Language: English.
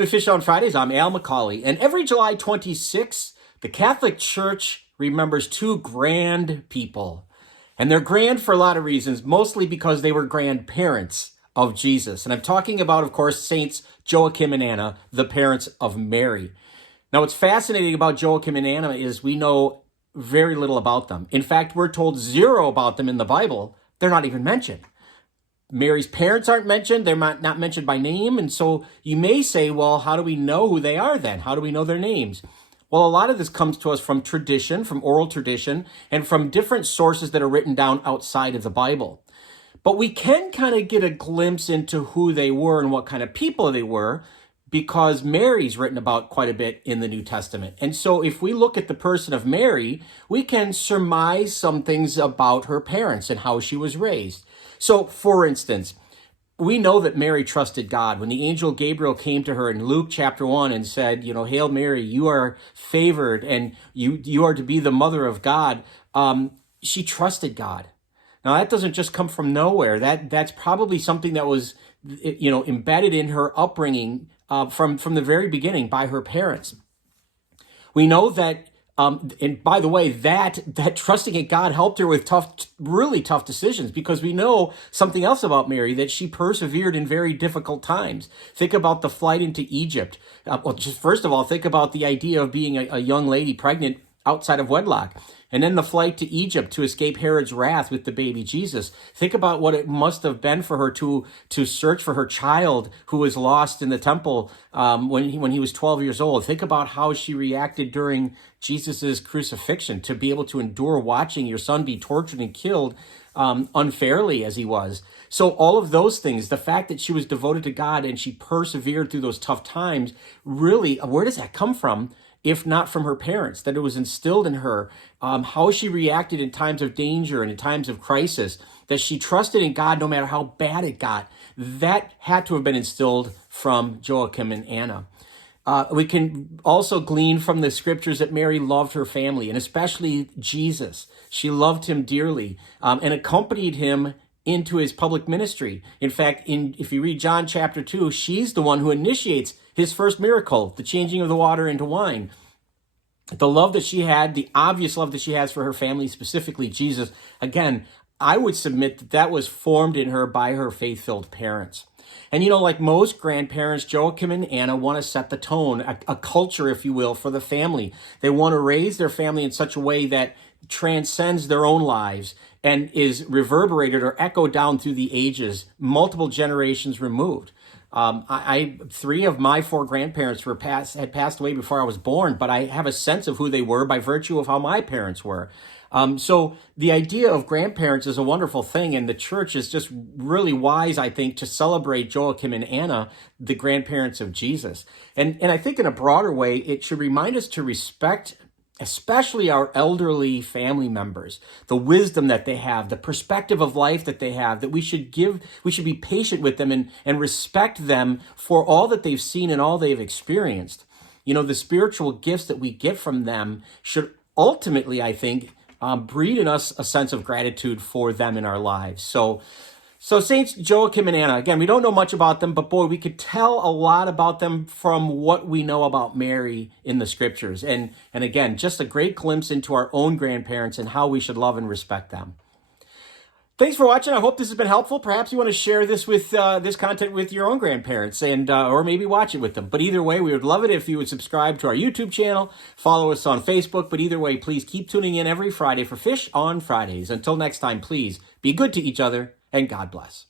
Welcome to Fish on Fridays. I'm Al McCauley. And every July 26th, the Catholic Church remembers two grand people. And they're grand for a lot of reasons, mostly because they were grandparents of Jesus. And I'm talking about, of course, Saints Joachim and Anna, the parents of Mary. Now, what's fascinating about Joachim and Anna is we know very little about them. In fact, we're told zero about them in the Bible. They're not even mentioned. Mary's parents aren't mentioned. They're not mentioned by name. And so you may say, well, how do we know who they are then? How do we know their names? Well, a lot of this comes to us from tradition, from oral tradition, and from different sources that are written down outside of the Bible. But we can kind of get a glimpse into who they were and what kind of people they were because Mary's written about quite a bit in the New Testament. And so if we look at the person of Mary, we can surmise some things about her parents and how she was raised. So, for instance, we know that Mary trusted God. When the angel Gabriel came to her in Luke chapter 1 and said, Hail Mary, you are favored and you are to be the mother of God, she trusted God. Now, that doesn't just come from nowhere. That's probably something that was, embedded in her upbringing from the very beginning by her parents. We know that, and by the way, that trusting in God helped her with really tough decisions, because we know something else about Mary, that she persevered in very difficult times. Think about the flight into Egypt. First of all, think about the idea of being a young lady pregnant outside of wedlock. And then the flight to Egypt to escape Herod's wrath with the baby Jesus. Think about what it must have been for her to search for her child who was lost in the temple when he was 12 years old. Think about how she reacted during Jesus's crucifixion, to be able to endure watching your son be tortured and killed unfairly as he was. So all of those things, the fact that she was devoted to God and she persevered through those tough times, really, where does that come from? If not from her parents, that it was instilled in her, how she reacted in times of danger and in times of crisis, that she trusted in God no matter how bad it got. That had to have been instilled from Joachim and Anna. We can also glean from the scriptures that Mary loved her family, and especially Jesus. She loved him dearly and accompanied him into his public ministry. In fact, if you read John chapter 2, she's the one who initiates his first miracle, the changing of the water into wine. The love that she had, the obvious love that she has for her family, specifically Jesus, again, I would submit that was formed in her by her faith-filled parents. And like most grandparents, Joachim and Anna want to set the tone, a culture, if you will, for the family. They want to raise their family in such a way that transcends their own lives and is reverberated or echoed down through the ages, multiple generations removed. Three of my four grandparents had passed away before I was born, but I have a sense of who they were by virtue of how my parents were. So the idea of grandparents is a wonderful thing, and the church is just really wise, I think, to celebrate Joachim and Anna, the grandparents of Jesus. And I think in a broader way, it should remind us to respect especially our elderly family members, the wisdom that they have, the perspective of life that they have, that we should be patient with them and respect them for all that they've seen and all they've experienced. The spiritual gifts that we get from them should ultimately, I think, breed in us a sense of gratitude for them in our lives. So Saints Joachim and Anna, again, we don't know much about them, but boy, we could tell a lot about them from what we know about Mary in the scriptures. And again, just a great glimpse into our own grandparents and how we should love and respect them. Thanks for watching. I hope this has been helpful. Perhaps you want to share this with this content with your own grandparents and or maybe watch it with them. But either way, we would love it if you would subscribe to our YouTube channel, follow us on Facebook. But either way, please keep tuning in every Friday for Fish on Fridays. Until next time, please be good to each other and God bless.